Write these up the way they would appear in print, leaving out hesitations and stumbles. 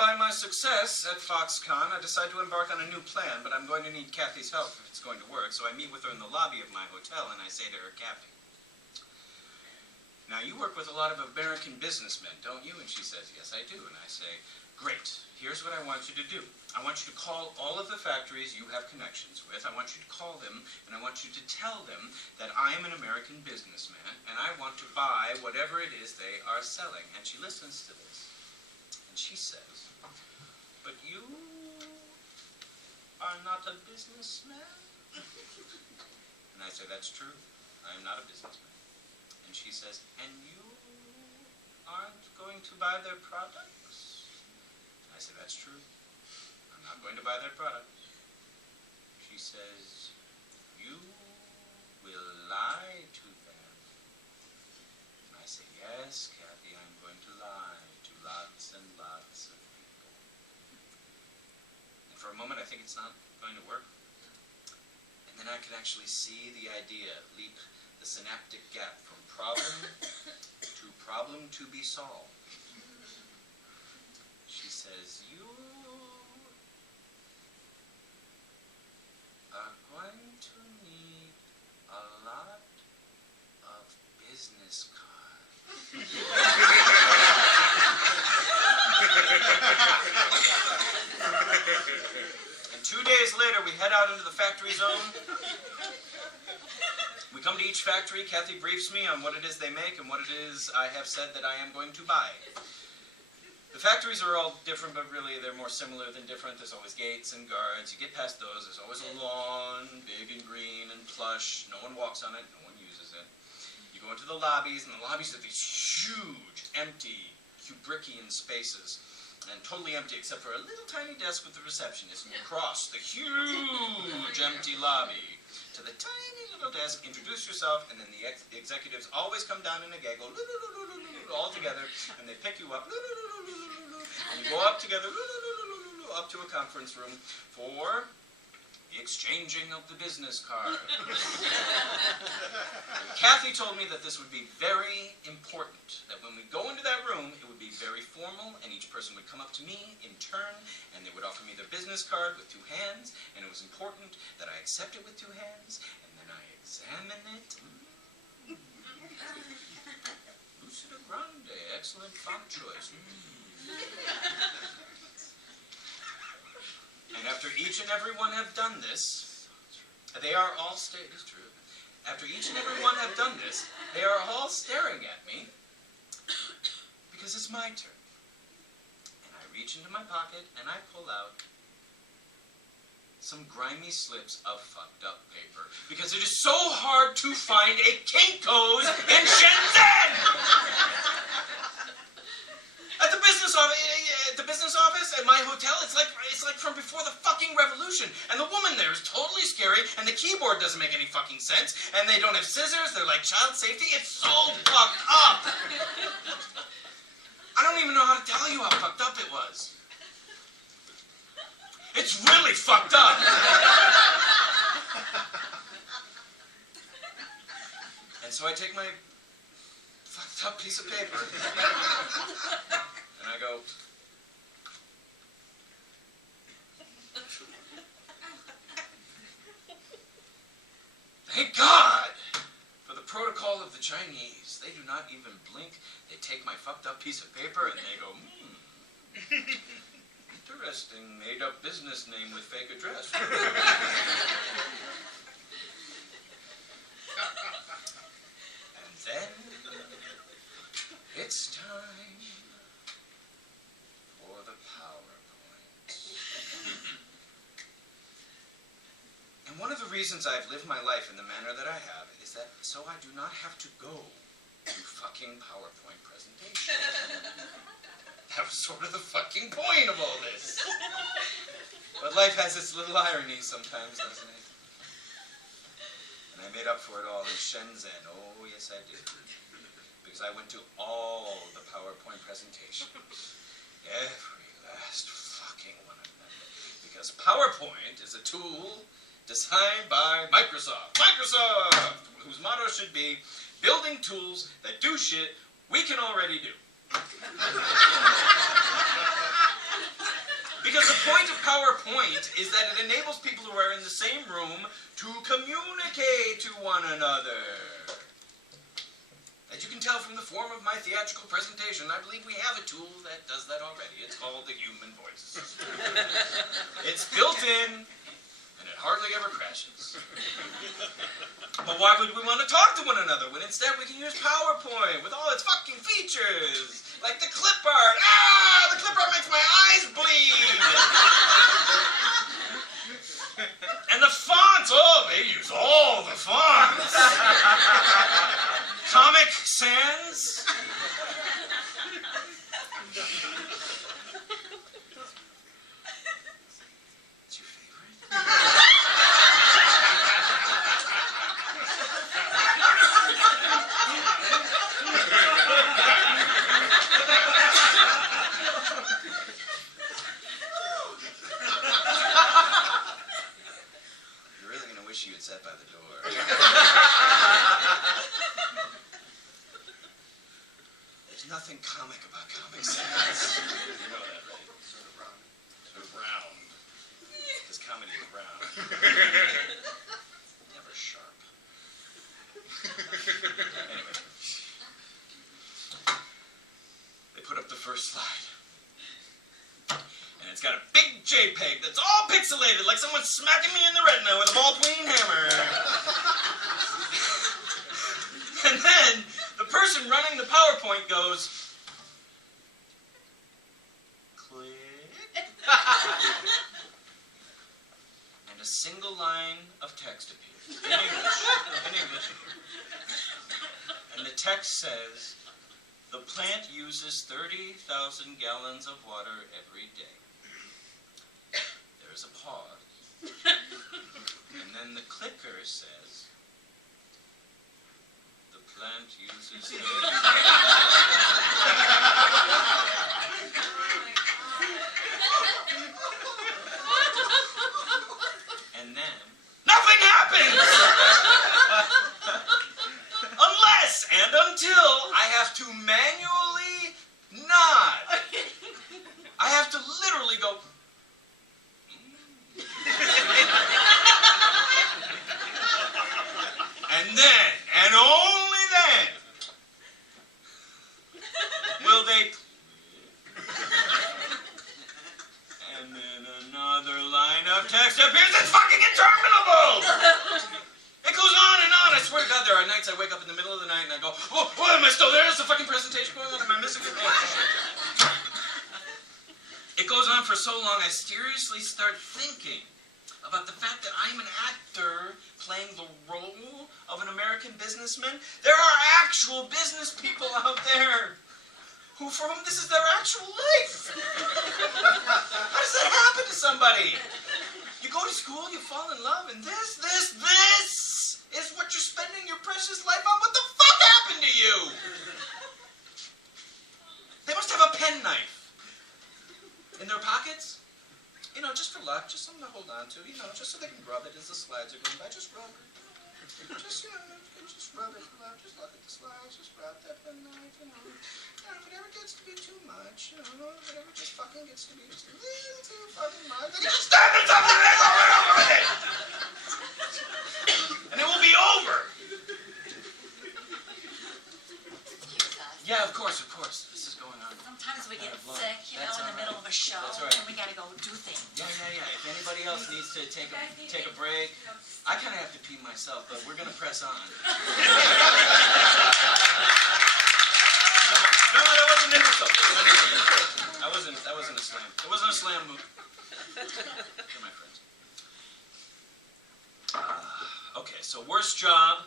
by my success at Foxconn, I decide to embark on a new plan, but I'm going to need Kathy's help if it's going to work. So I meet with her in the lobby of my hotel, and I say to her, Kathy, now you work with a lot of American businessmen, don't you? And she says, yes, I do. And I say, great. Here's what I want you to do. I want you to call all of the factories you have connections with. I want you to call them, and I want you to tell them that I am an American businessman, and I want to buy whatever it is they are selling. And she listens to this, and she says, but you are not a businessman? And I say, that's true. I am not a businessman. And she says, and you aren't going to buy their products? I said, that's true. I'm not going to buy their products. She says, you will lie to them. And I say, yes, Kathy, I'm going to lie to lots and lots of people. And for a moment, I think it's not going to work. And then I can actually see the idea leap the synaptic gap from problem to be solved. She says, you are going to need a lot of business cards. And 2 days later, we head out into the factory zone. We come to each factory. Kathy briefs me on what it is they make and what it is I have said that I am going to buy. The factories are all different, but really they're more similar than different. There's always gates and guards. You get past those. There's always a lawn, big and green and plush. No one walks on it. No one uses it. You go into the lobbies, and the lobbies are these huge, empty, Kubrickian spaces. And totally empty except for a little tiny desk with the receptionist. And you cross the huge empty lobby to the tiny little desk, introduce yourself, and then the executives always come down in a gaggle, all together, and they pick you up, and you go up together, up to a conference room for the exchanging of the business card. Kathy told me that this would be very important, that when we go into that room, it would be very formal, and each person would come up to me in turn, and they would offer me their business card with 2 hands, and it was important that I accept it with 2 hands, and then I examine it. Lucida Grande, excellent font choice. And after each and every one have done this, they are all it's true. After each and every one have done this, they are all staring at me because it's my turn. And I reach into my pocket and I pull out some grimy slips of fucked up paper because it is so hard to find a Kinko's in Shenzhen! At the business office at my hotel, it's like from before the fucking revolution. And the woman there is totally scary, and the keyboard doesn't make any fucking sense, and they don't have scissors, they're like child safety. It's so fucked up! I don't even know how to tell you how fucked up it was. It's really fucked up! And so I take my fucked up piece of paper, and I go, thank God for the protocol of the Chinese. They do not even blink. They take my fucked up piece of paper and they go, interesting, made up business name with fake address. And then it's time for the PowerPoint. And one of the reasons I've lived my life in the manner that I have is that so I do not have to go to fucking PowerPoint presentations. That was sort of the fucking point of all this. But life has its little irony sometimes, doesn't it? And I made up for it all in Shenzhen. Oh, yes, I did. Because I went to all the PowerPoint presentations. Every last fucking one of them. Because PowerPoint is a tool designed by Microsoft. Microsoft! Whose motto should be, building tools that do shit we can already do. Because the point of PowerPoint is that it enables people who are in the same room to communicate to one another. As you can tell from the form of my theatrical presentation, I believe we have a tool that does that already. It's called the human voice. It's built in, and it hardly ever crashes. But why would we want to talk to one another when instead we can use PowerPoint with all its fucking features? Like the clip art. Ah! The clip art makes my eyes bleed! And the fonts! Oh, they use all the fonts! Comic Sans? It's your favorite? You're really going to wish you had sat by the door. There's nothing comic about Comic Sans. You know that, right? Sort of round. Sort of round. Because comedy is round. Never sharp. Anyway. They put up the first slide. And it's got a big JPEG that's all pixelated, like someone's smacking me in the retina with a ball-peen hammer. And then the person running the PowerPoint goes, click. And a single line of text appears. In English. And the text says, the plant uses 30,000 gallons of water every day. There's a pause. And then the clicker says, the plant uses 30,000 And then, nothing happens! Unless and until I have to manually nod. I have to literally go, and then, and only then, will they, and then another line of text appears. It's fucking interminable! It goes on and on. I swear to God, there are nights I wake up in the middle of the night and I go, oh, am I still there? Is the fucking presentation going on? Am I missing it? It goes on for so long, I seriously start thinking about the fact that I'm an actor playing the role of an American businessman. There are actual business people out there for whom this is their actual life. How does that happen to somebody? You go to school, you fall in love, and this is what you're spending your precious life on. What the fuck happened to you? They must have a penknife in their pockets. You know, just for luck, just something to hold on to, you know, just so they can rub it as the slides are going by. Just rub it. Just, you know, just rub it. Just look at the slides. Just rub that penknife, you know. If it ever gets to be too much, you know, if it ever just fucking gets to be just a little too fucking much, they can just stab it something and go right over with it. And it will be over. Yeah, of course. This is going on. Sometimes we get sick, you know, in the middle of a show, right. and we gotta go do things. Yeah. If anybody else needs to take a break, I kind of have to pee myself, but we're gonna press on. No, that wasn't an insult. That wasn't a slam. It wasn't a slam move. They're my friends. Okay, so worst job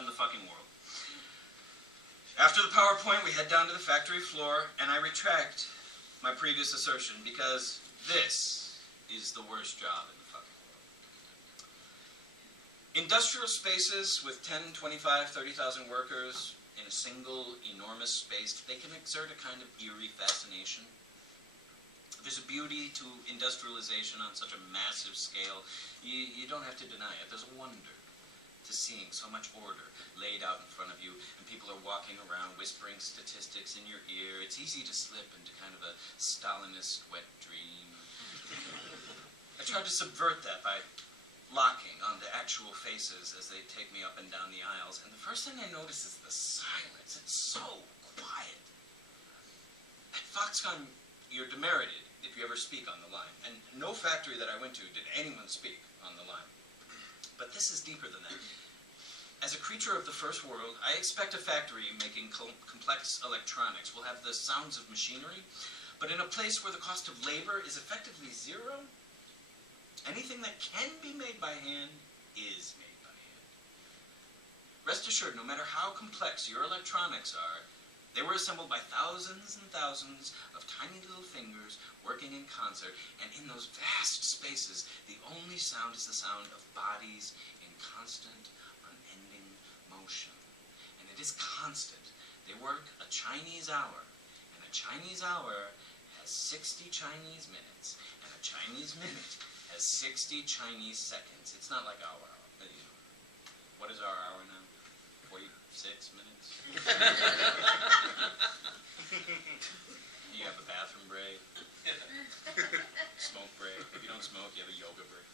in the fucking world. After the PowerPoint, we head down to the factory floor, and I retract my previous assertion, because this is the worst job in the fucking world. Industrial spaces with 10, 25, 30,000 workers in a single enormous space, they can exert a kind of eerie fascination. There's a beauty to industrialization on such a massive scale. You don't have to deny it. There's a wonder to to seeing so much order laid out in front of you, and people are walking around whispering statistics in your ear. It's easy to slip into kind of a Stalinist wet dream. I tried to subvert that by locking onto actual faces as they take me up and down the aisles, and the first thing I notice is the silence. It's so quiet. At Foxconn, you're demerited if you ever speak on the line, and no factory that I went to did anyone speak on the line. But this is deeper than that. As a creature of the first world, I expect a factory making complex electronics will have the sounds of machinery, but in a place where the cost of labor is effectively zero, anything that can be made by hand is made by hand. Rest assured, no matter how complex your electronics are, they were assembled by thousands and thousands of tiny little fingers working in concert, and in those vast spaces, the only sound is the sound of bodies in constant, unending motion. And it is constant. They work a Chinese hour, and a Chinese hour has 60 Chinese minutes, and a Chinese minute has 60 Chinese seconds. It's not like our hour. What is our hour now? 46 minutes? You have a bathroom break, smoke break. If you don't smoke, you have a yoga break.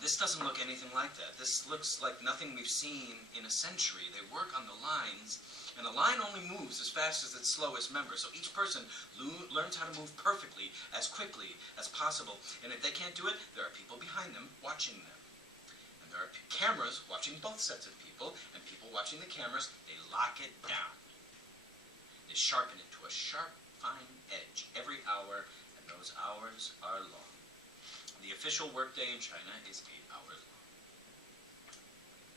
This doesn't look anything like that. This looks like nothing we've seen in a century. They work on the lines, and the line only moves as fast as its slowest member. So each person learns how to move perfectly, as quickly as possible. And if they can't do it, there are people behind them watching them. And there are cameras watching both sets of people, and people watching the cameras, they lock it down. They sharpen it to a sharp, fine edge every hour, and those hours are long. The official workday in China is 8 hours long.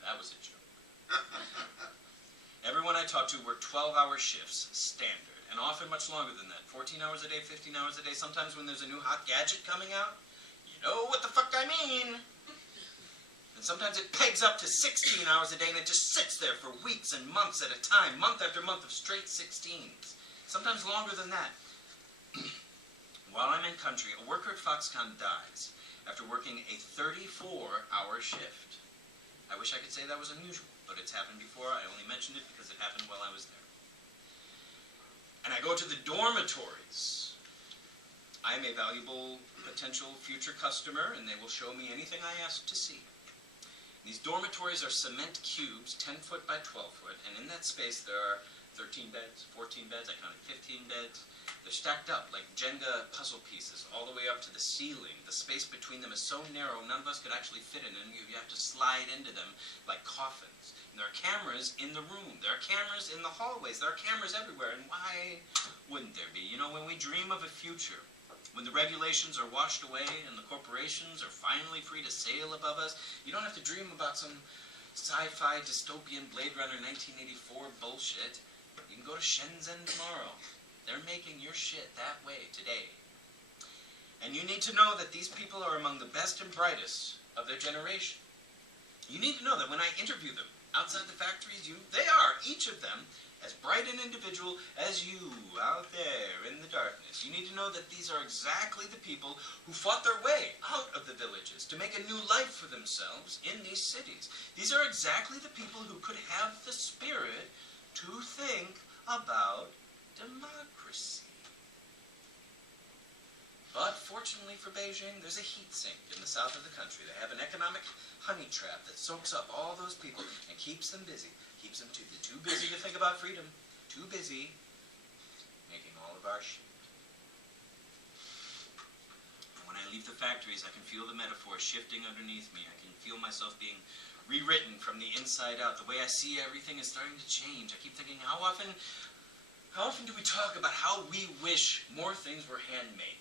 That was a joke. Everyone I talked to worked 12-hour shifts, standard, and often much longer than that. 14 hours a day, 15 hours a day. Sometimes when there's a new hot gadget coming out, you know what the fuck I mean. And sometimes it pegs up to 16 hours a day, and it just sits there for weeks and months at a time, month after month of straight 16s. Sometimes longer than that. While I'm in country, a worker at Foxconn dies after working a 34-hour shift. I wish I could say that was unusual, but it's happened before. I only mentioned it because it happened while I was there. And I go to the dormitories. I am a valuable potential future customer, and they will show me anything I ask to see. These dormitories are cement cubes, 10 foot by 12 foot, and in that space there are 13 beds, 14 beds, I counted 15 beds. They're stacked up like Jenga puzzle pieces all the way up to the ceiling. The space between them is so narrow none of us could actually fit in them. You have to slide into them like coffins. And there are cameras in the room. There are cameras in the hallways. There are cameras everywhere. And why wouldn't there be? You know, when we dream of a future, when the regulations are washed away and the corporations are finally free to sail above us, you don't have to dream about some sci-fi dystopian Blade Runner 1984 bullshit. You can go to Shenzhen tomorrow. They're making your shit that way today. And you need to know that these people are among the best and brightest of their generation. You need to know that when I interview them outside the factories, they are, each of them, as bright an individual as you out there in the darkness. You need to know that these are exactly the people who fought their way out of the villages to make a new life for themselves in these cities. These are exactly the people who could have the spirit to think about democracy. But fortunately for Beijing, there's a heat sink in the south of the country. They have an economic honey trap that soaks up all those people and keeps them busy. Keeps them too busy to think about freedom. Too busy making all of our shit. And when I leave the factories, I can feel the metaphor shifting underneath me. I can feel myself being rewritten from the inside out. The way I see everything is starting to change. I keep thinking, how often do we talk about how we wish more things were handmade?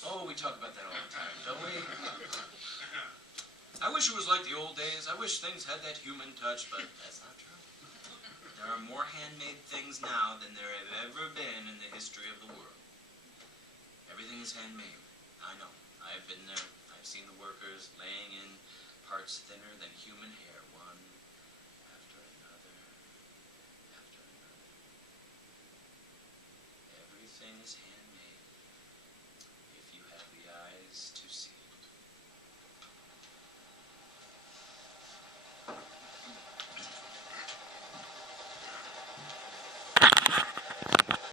Oh, we talk about that all the time, don't we? I wish it was like the old days. I wish things had that human touch, but that's not true. There are more handmade things now than there have ever been in the history of the world. Everything is handmade. I know. I've been there. I've seen the workers laying in parts thinner than human hair, one after another, after another. Everything is handmade.